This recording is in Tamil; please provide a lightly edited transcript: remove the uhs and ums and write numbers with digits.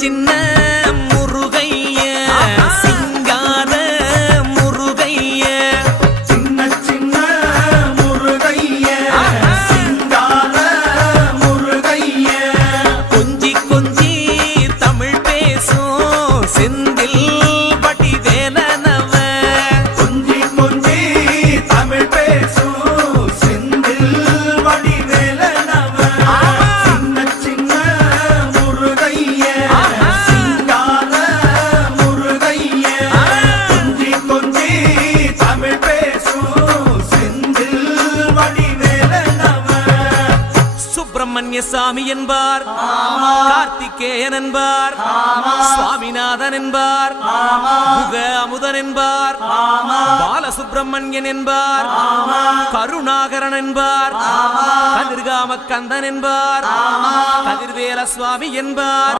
சின்ன முருகைய சிங்கார முருகைய சின்ன சின்ன முருகைய சிங்கார முருகைய கொஞ்சி கொஞ்சி தமிழ் பேசும் செந்தில் வடிவேலனவ கொஞ்சி கொஞ்சி தமிழ் பேசும் செந்தில் வடிவேலனவ சின்ன சின்ன முருகைய சிங்கார முருகைய கொஞ்சி கொஞ்சி தமிழ் பேசும் செந்தில் வடிவேலனவ சுப்பிரமணிய சாமி என்பார், கார்த்திகேயன் என்பார், சுவாமிநாதன் என்பார், முக அமுதன் என்பார், பாலசுப்பிரமணியன் என்பார், கருணாகரன் என்பார், கதிர்காம கந்தன் என்பார், கதிர்வேல சுவாமி என்பார்.